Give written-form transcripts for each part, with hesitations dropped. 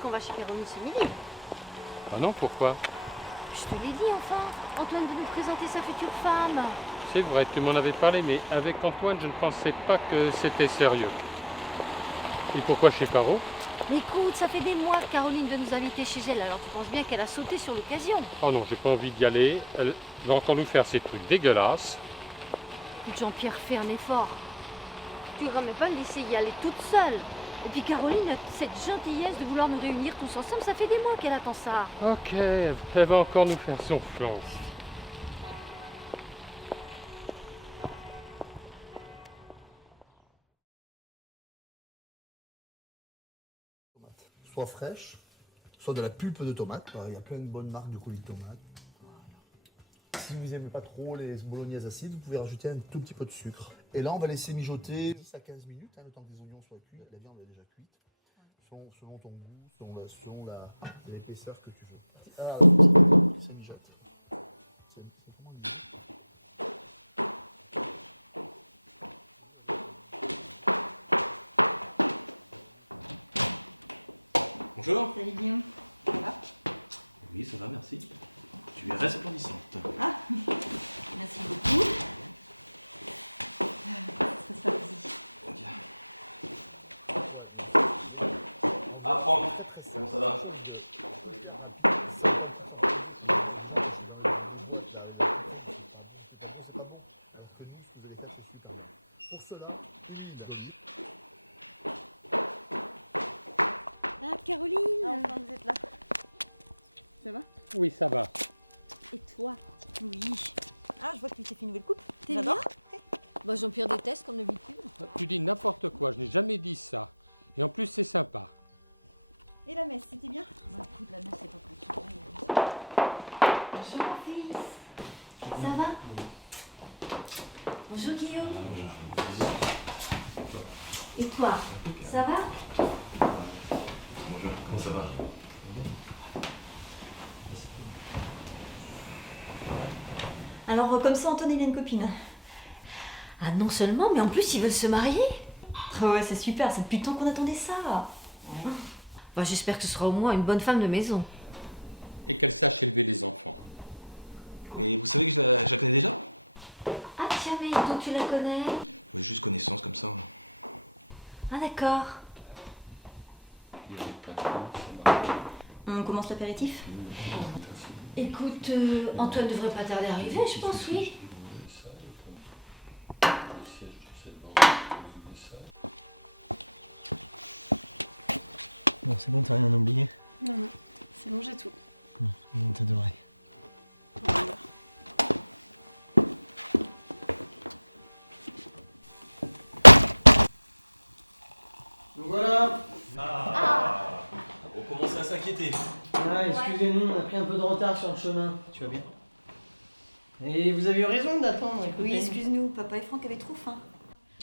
Qu'on va chez Caroline ce midi. Ah non, pourquoi? Je te l'ai dit enfin, Antoine veut nous présenter sa future femme. C'est vrai, tu m'en avais parlé, mais avec Antoine, je ne pensais pas que c'était sérieux. Et pourquoi chez Caro? Mais écoute, ça fait des mois que Caroline veut nous inviter chez elle, alors tu penses bien qu'elle a sauté sur l'occasion. Oh non, j'ai pas envie d'y aller. Elle va encore nous faire ces trucs dégueulasses. Écoute Jean-Pierre, fais un effort. Tu ne vas même pas me laisser y aller toute seule. Et puis Caroline a cette gentillesse de vouloir nous réunir tous ensemble, ça fait des mois qu'elle attend ça. Ok, elle va encore nous faire son flanc. Soit fraîche, soit de la pulpe de tomate. Il y a plein de bonnes marques de coulis de tomate. Si vous n'aimez pas trop les bolognaises acides, vous pouvez rajouter un tout petit peu de sucre. Et là, on va laisser mijoter 10 à 15 minutes, le temps que les oignons soient cuits. La viande est déjà cuite. Selon ton goût, selon l'épaisseur que tu veux. Ah, ça mijote. Bonjour. Salut Guillaume. Ça va? Oui, ça va, merci. Tu es resplendissante. Ah, merci beaucoup. Ça se passe ici. Ah, Franck, comment ça va? Ah, Caroline. Enfin, vous êtes là. Ça va? Oui, ça va. Et toi? Oui. Ah, je vois que tu t'es fait une nouvelle coupe. T'es J'adore. bien? Bah, Jean-Pierre déteste comme d'habitude. Tu dis n'importe quoi, je n'ai jamais dit ça. Et en plus, c'est sympa. Et la messe, c'était bien? Bah, écoute, la messe, c'est pas possible. Bonjour, mon fils. Ça va? Bonjour, Guillaume. Et toi? Ça va? Bonjour, comment ça va? Alors, comme ça, Antoine, il a une copine. Ah, non seulement, mais en plus, ils veulent se marier. Oh ouais, c'est super, c'est depuis le temps qu'on attendait ça. Bah, j'espère que ce sera au moins une bonne femme de maison. Et qu'elle sache élever les enfants. Mais vous savez que je la connais déjà? Ah, tiens, mais d'où tu la connais? Oui, juste connaissance comme ça. Ah, d'accord. On commence l'apéritif? Écoute, Antoine devrait pas tarder à arriver, je pense, oui. Bon, c'est bon, t'as rien oublié? Non, non, c'est bon, j'ai tout. Bon, t'adorais. Donc voilà. On commence à s'inquiéter. Ah, excusez-nous, on a pris un peu de retard sur le chemin. Tu vas bien? Et vous avez eu raison d'attendre, écoutez. Oui, excuse-nous, papa et Franck avaient trop faim.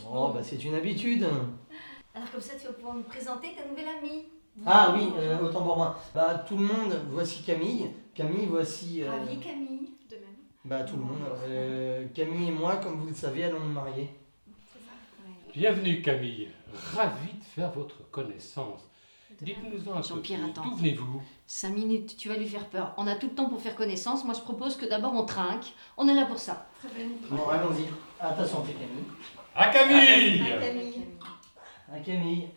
Oh, bah c'est une habitude. Alors comme ça, tu vas pouvoir me présenter ta nouvelle amie. Ah oui, autant pour moi. Bah tout le monde, voici Camille. Camille, voici... Ravie, Camille. De même. Bah tout le monde. Camille et moi, comme vous le savez, allons nous marier. Bienvenue, Camille. Ravi de faire votre connaissance. Dites-nous-en un peu Jean-Pierre, plus. attends. D'où venez-vous? 5 minutes, tu vas lui faire peur. On a tout le temps pour faire connaissance. Moi, je propose que d'abord on trinque. On est là pour ça. Très bien. Bon, allons-y. À ta santé, Camille. À Camille! Camille. À Camille.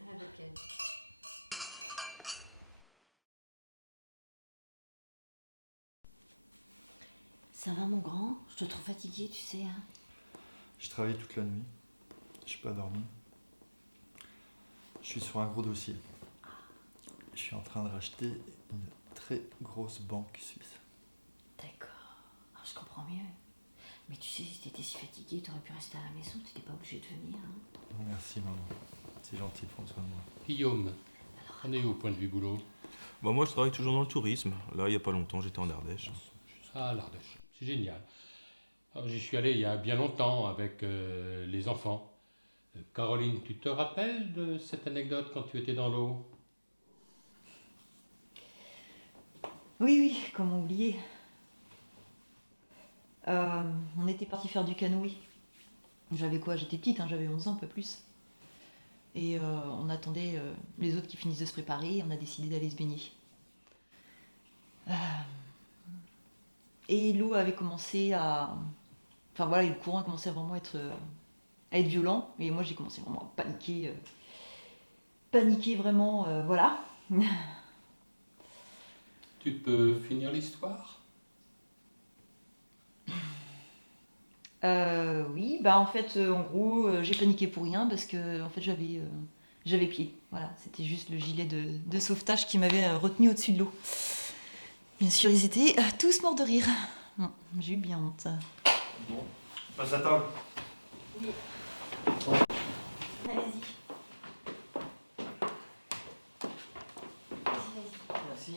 Ça va, mon grand? Je te trouve fatigué, tu sais. Hein. J'ai travaillé toute la nuit. Je n'ai pas dormi. Je suis sur un gros dossier. Je suis en train de racheter une très grosse banque suisse. D'accord. Alors, je comprends mieux. Mais tu sais, si t'étais si fatigué, t'aurais pu rester à la maison. T'étais pas obligé de venir. Hein. Merci maman. C'est gentil de prendre soin de moi. Guillaume, on est où au point de vue boulot? Bah, moi, je travaille toujours dans le tourisme. Là, il n'y a pas longtemps, j'étais en Ardèche. Ah, l'Ardèche, c'est génial. Alors, j'y suis allé il y a bien longtemps avec les enfants. Caroline, tu te rappelles de cette anecdote quand tu étais dans l'eau? Oui, oui, comment oublier. On était parti faire du canoë. J'avais quoi? J'étais petite, hein, j'avais 11 ans, pas plus. Et on attendait les autres qui finissent de se préparer et on a décidé d'aller se baigner. Et l'eau avait commencé à... Enfin voilà, le courant a commencé à vraiment être violent. Et moi j'ai commencé vraiment à paniquer. Paniquer vraiment, voilà. Tu peux finir l'histoire? Oui, bah en fait, en gros, j'ai paniqué pour rien parce que en fait j'avais pied. Voilà, c'était juste le gilet de sauvetage qui m'avait retenu au-dessus de l'eau. Bien sûr, ils étaient tous morts de rire. J'ai eu bien honte. Bon, passe à table. Oui. Allez-y. Merci.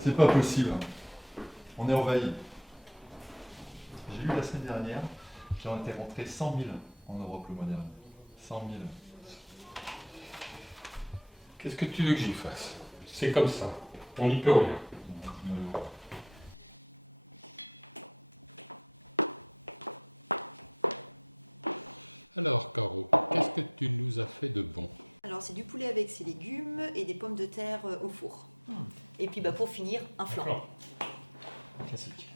C'est pas possible. On est envahi. J'ai lu la semaine dernière, j'en étais rentré 100 000 en Europe le mois dernier. 100 000. Qu'est-ce que tu veux que j'y fasse? C'est comme ça. On n'y peut rien. Alors, Caro, qu'est-ce que tu nous as fait de bon? Alors c'est du poulet avec ses légumes et des pommes de terre au four. Et puis bah pour finir, un flan. Classique.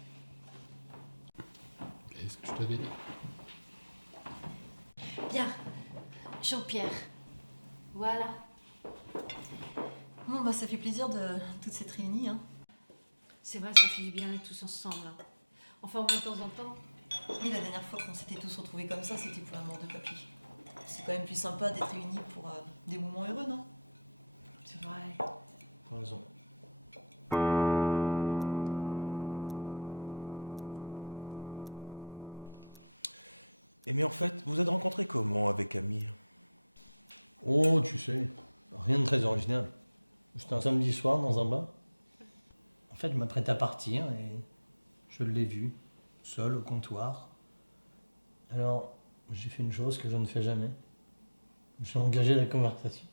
Qu'est-ce que je t'avais dit? Bien. Jean-Pierre. Voilà. Bon bah ça fait plaisir de toute cette réunie. Hein. C'est vrai, ça fait du bien d'être tous ensemble. Hein. Enfin, au moins de temps en temps. Oui, la dernière fois qu'on s'était tous retrouvés comme ça, c'était pour la mort de papy. C'est quand même plus sympa d'être réunis pour des moments heureux, non? C'est vrai. T'as raison. Et mais en fait, vous êtes rencontrés comment avec Camille? Oh, tu sais, rien de très original. C'était un samedi soir dans un bar. En fait, je m'apprête à partir et je l'ai vu, seul au comptoir. Alors, j'ai fait une chose que je ne fais jamais. J'ai engagé la conversation.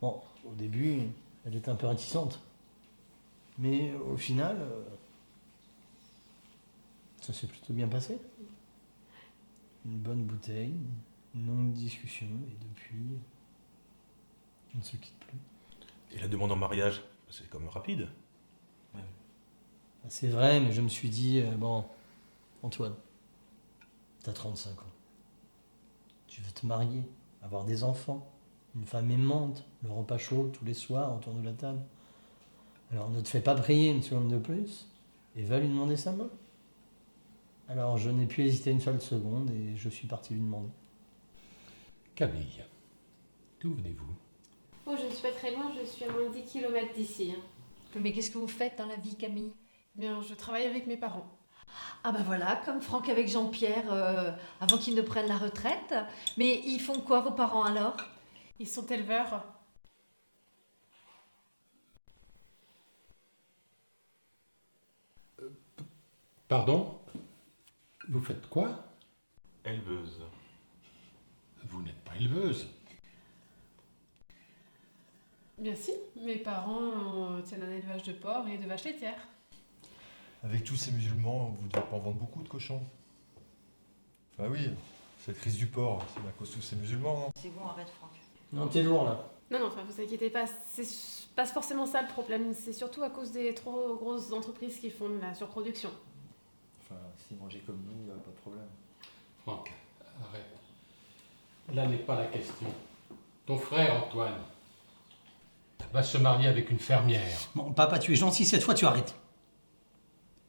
Bon, au début, elle était un peu réticente. Mais au final, ça s'est plutôt bien passé. Une bonne bouteille, une longue discussion, et depuis, on ne se quitte plus. Et la demande en mariage, c'est quand même rapide. C'est vrai, mais je me suis dit, bon, Antoine, t'as 35 ans. Tu veux te marier, avoir des enfants, une femme aimante, le repas chaud tous les soirs autour de la table. Alors ne te fais pas prier une seconde de plus et va lui demander sa main. Alors je n'ai pu hésiter une seule seconde et je suis parti lui demander. Camille, d'où venez-vous? Oh, je ne suis pas très loin, je suis à moins de 10 km d'ici. Hein. Mais qu'est-ce que vous faites dans la vie, Camille? Bien, je travaille avec mes parents. Ah bah voilà, comme Franck avec Jean-Pierre, avant qu'ils ne prennent la retraite. Mais ils font quoi, vos parents, alors? Ils sont éleveurs. Pardon? Vous faites quoi? Éleveuse. Vous n'êtes pas éleveuse. Bien si, mes parents tiennent un élevage de porcs et de vaches laitières. Avec tous ces musulmans, vous devez pas en vendre beaucoup de cochons. Enfin oui, cette crise du porc, c'est à cause de tous ces musulmans, non? C'est bon, arrête Franck. Non, t'es lourd là. Non, non, enfin, vous inquiétez pas, c'est pas forcément ça le problème. C'est surtout à cause des trop grosses entreprises qui font de la surproduction. Enfin, si manger comme nous, il n'y a pas de problème. Franck, arrête. Là n'est pas la question. Ton frère, Antoine, va se marier avec une fermière. Bon, papa, tu es gentil, cette fois tu arrêtes.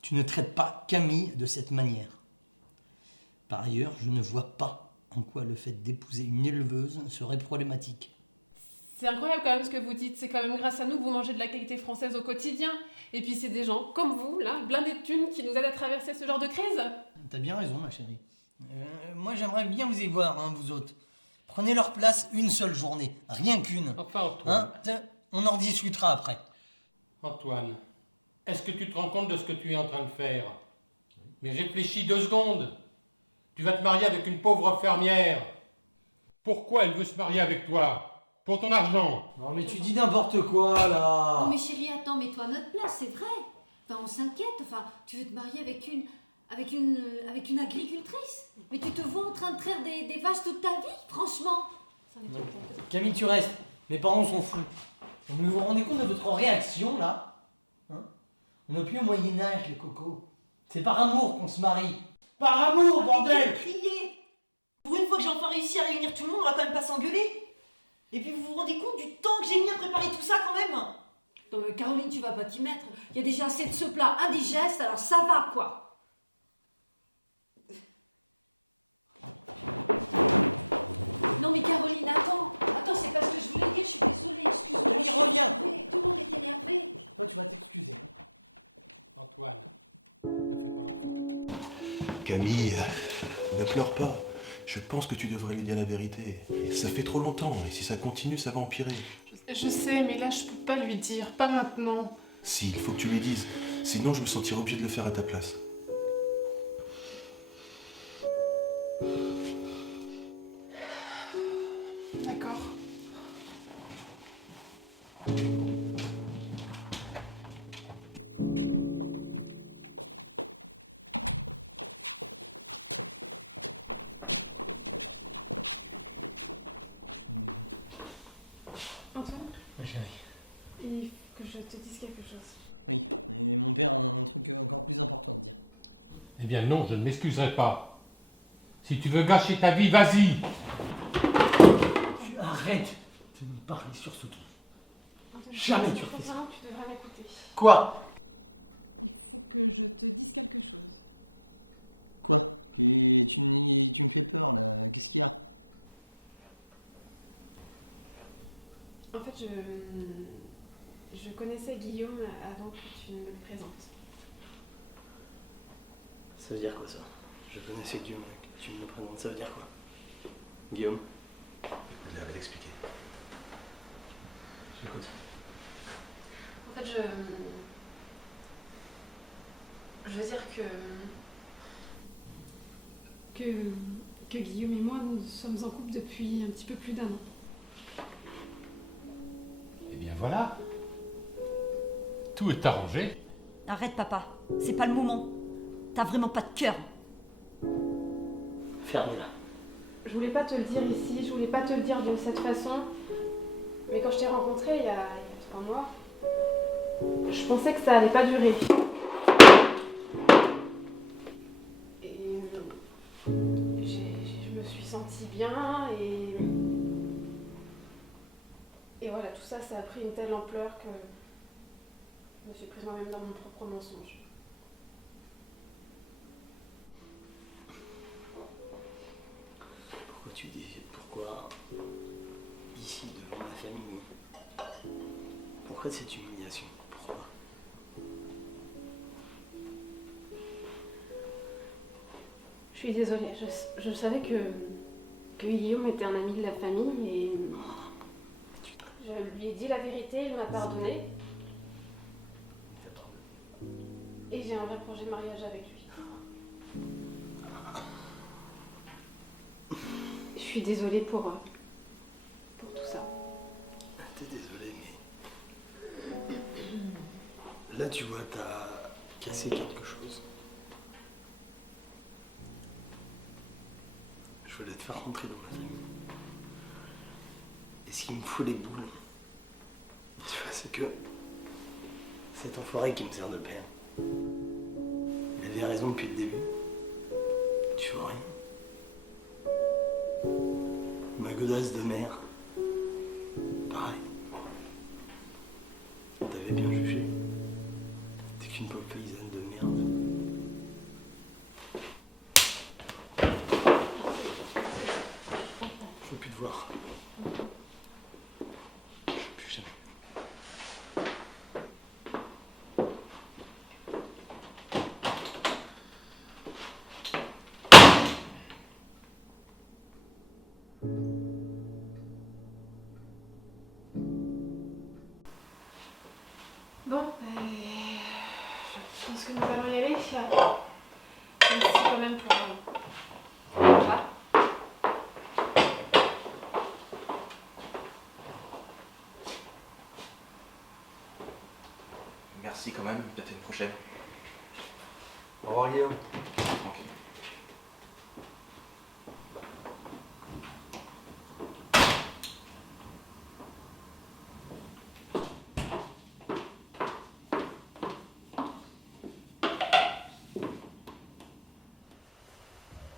Tu ne traites pas Camille de cette manière. Par ailleurs, je ne vois pas en quoi le fait d'épouser une éleveuse serait problématique. C'est incroyable quand même ce que vous dites. C'est quand même grâce à nous que vous mangez de la qualité française au quotidien. Et puis c'est des gens comme vous, là, blindés de thunes, qui nous aident à traverser ce genre de crise. T'as bien raison, ma chérie. Moi, j'aimerais bien vous y voir, hein, vous autres. Prenez leur place une seule journée, rien qu'une. Enfin, Antoine. On en rediscutera après. Antoine, est-ce que tu te rends compte de ce que tu es en train de faire? Mais réfléchis 2 secondes. Tu vas te marier avec une pauvre fermière. Pourquoi elle veut se marier avec toi? Pour ton argent. Non, mais tu dis n'importe quoi, là. Non mais chérie, attends, mets-toi à notre place, c'est vrai. Enfin, on s'inquiète, enfin, tu veux te marier avec une agricultrice. Mais tu te vois en train de traire des vaches toute ta vie, franchement. Camille, tu restes. Mes parents sont fous. Vous vous rendez compte de votre réaction, là? Hein? On n'est plus au Moyen-Âge, les cocos. C'est par amour qu'on se marie. Par amour, bordel! Crier. Pour une fois que j'ai enfin réussi à réunir tout le monde, on va quand même pas s'engueuler. Et puis vous vous rendez compte du temps que j'ai mis à préparer tout ça quand même? Non mais Caroline, tu vas pas t'y mettre. Il y a déjà assez de ce plat indigeste, alors ça va, quoi. Non mais Caroline, attends, c'est pas ce que je voulais dire, je suis désolée, excuse-moi. Camille, je suis reviens. énervée, tout le monde est énervé. Toi, tu vas t'excuser. Antoine, ne fais pas l'enfant. Camille, ne pleure pas. Je pense que tu devrais lui dire la vérité. Et ça fait trop longtemps, et si ça continue, ça va empirer. Je sais, mais là, je peux pas lui dire. Pas maintenant. Si, il faut que tu lui dises. Sinon, je me sentirai obligé de le faire à ta place. D'accord. Antoine, Ma chérie. il faut que je te dise quelque chose. Oui, et mon père a un truc encore plus important à te dire. Eh bien non, je ne m'excuserai pas. Si tu veux gâcher ta vie, vas-y. Tu arrêtes de me parler sur ce ton. Antoine, Jamais tu je refais pense ça. vraiment que tu devrais m'écouter. Quoi? Il faut que je te dise quelque chose. Quoi? Tu me fais peur, là. Qu'est-ce qu'il y a? En fait, je connaissais Guillaume avant que tu ne me le présentes. Ça veut dire quoi, ça? Je connaissais Guillaume, tu me le présentes, ça veut dire quoi? Guillaume? Je vais t'expliquer. J'écoute. En fait, je veux dire que Guillaume et moi, nous sommes en couple depuis un petit peu plus d'1 an. Eh bien voilà. Tout est arrangé. Arrête papa, c'est pas le moment. T'as vraiment pas de cœur. Ferme-la. Je voulais pas te le dire ici, je voulais pas te le dire de cette façon, mais quand je t'ai rencontré il y a 3 mois, je pensais que ça allait pas durer. Et je me suis sentie bien et voilà, tout ça, ça a pris une telle ampleur que je me suis prise moi-même dans mon propre mensonge. Pourquoi tu dis pourquoi ici devant ma famille? Pourquoi cette humiliation? Pourquoi? Je suis désolée, je savais que Guillaume était un ami de la famille et je lui ai dit la vérité, il m'a pardonné. Et j'ai un vrai projet de mariage avec lui. Je suis désolée pour tout ça. T'es désolé, mais... Là, tu vois, t'as cassé quelque chose. Je voulais te faire rentrer dans ma famille. Et ce qui me fout les boules, tu vois, c'est que cet enfoiré qui me sert de père, il avait raison depuis le début. Tu vois rien. Ma godasse de mère, pareil. On t'avait bien jugé. T'es qu'une pauvre paysanne de merde. Je veux plus te voir. Merci quand même, peut-être une prochaine. Au revoir Guillaume. Tranquille.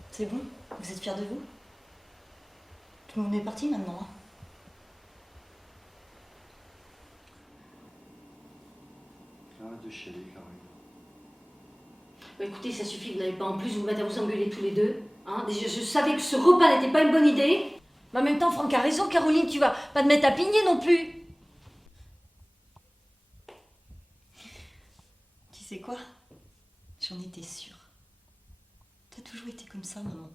C'est bon? Vous êtes fiers de vous? Tout le monde est parti maintenant, hein? Arrête de chialer, Caroline. Bah, écoutez, ça suffit, vous n'avez pas en plus vous mettre à vous engueuler tous les deux. Hein. Je savais que ce repas n'était pas une bonne idée. Mais en même temps, Franck a raison, Caroline, tu vas pas te mettre à pigner non plus. Tu sais quoi? J'en étais sûre. T'as toujours été comme ça, maman.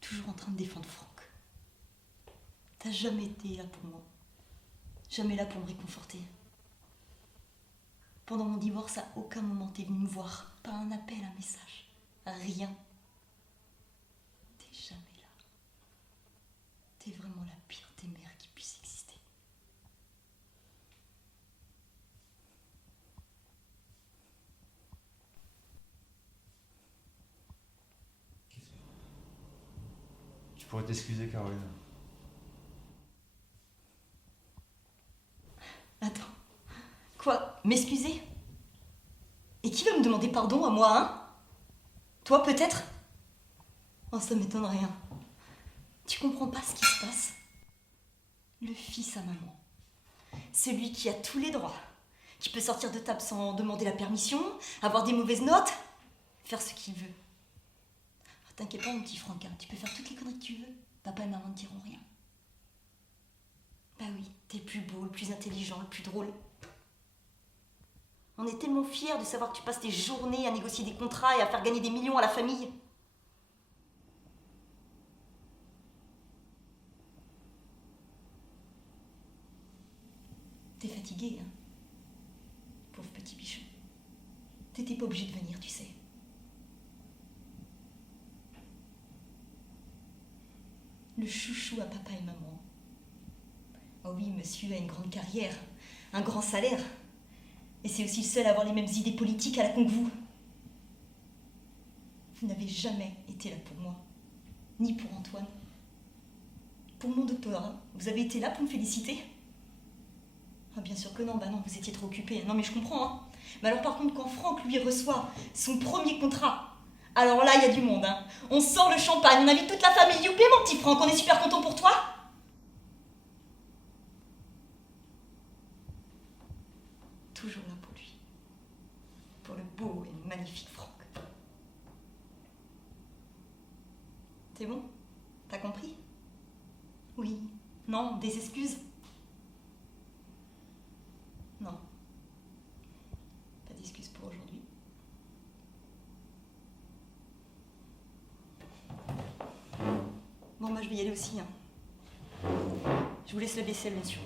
Toujours en train de défendre Franck. T'as jamais été là pour moi. Jamais là pour me réconforter. Pendant mon divorce, à aucun moment t'es venu me voir. Pas un appel, un message. Rien. T'es jamais là. T'es vraiment la pire des mères qui puisse exister. Tu pourrais t'excuser, Caroline. Attends. Quoi? M'excuser? Et qui va me demander pardon à moi, hein? Toi, peut-être? Oh, ça m'étonnerait, hein. Tu comprends pas ce qui se passe? Le fils à maman. Celui qui a tous les droits. Qui peut sortir de table sans demander la permission, avoir des mauvaises notes, faire ce qu'il veut. Oh, t'inquiète pas, mon petit Franck, hein, tu peux faire toutes les conneries que tu veux. Papa et maman ne diront rien. Bah oui, t'es le plus beau, le plus intelligent, le plus drôle. On est tellement fiers de savoir que tu passes tes journées à négocier des contrats et à faire gagner des millions à la famille. T'es fatigué, hein? Pauvre petit bichon. T'étais pas obligé de venir, tu sais. Le chouchou à papa et maman. Oh oui, monsieur a une grande carrière, un grand salaire. Et c'est aussi le seul à avoir les mêmes idées politiques à la con que vous. Vous n'avez jamais été là pour moi, ni pour Antoine. Pour mon doctorat, vous avez été là pour me féliciter? Ah bien sûr que non, bah non, vous étiez trop occupé. Non mais je comprends, hein. Mais alors par contre, quand Franck, lui, reçoit son premier contrat, alors là, il y a du monde, hein. On sort le champagne, on invite toute la famille. Youpi, mon petit Franck, on est super content pour toi. Toujours là pour lui. Pour le beau et magnifique Franck. C'est bon? T'as compris? Oui. Non, des excuses? Non. Pas d'excuses pour aujourd'hui. Bon, moi je vais y aller aussi, hein. Je vous laisse la vaisselle, bien sûr.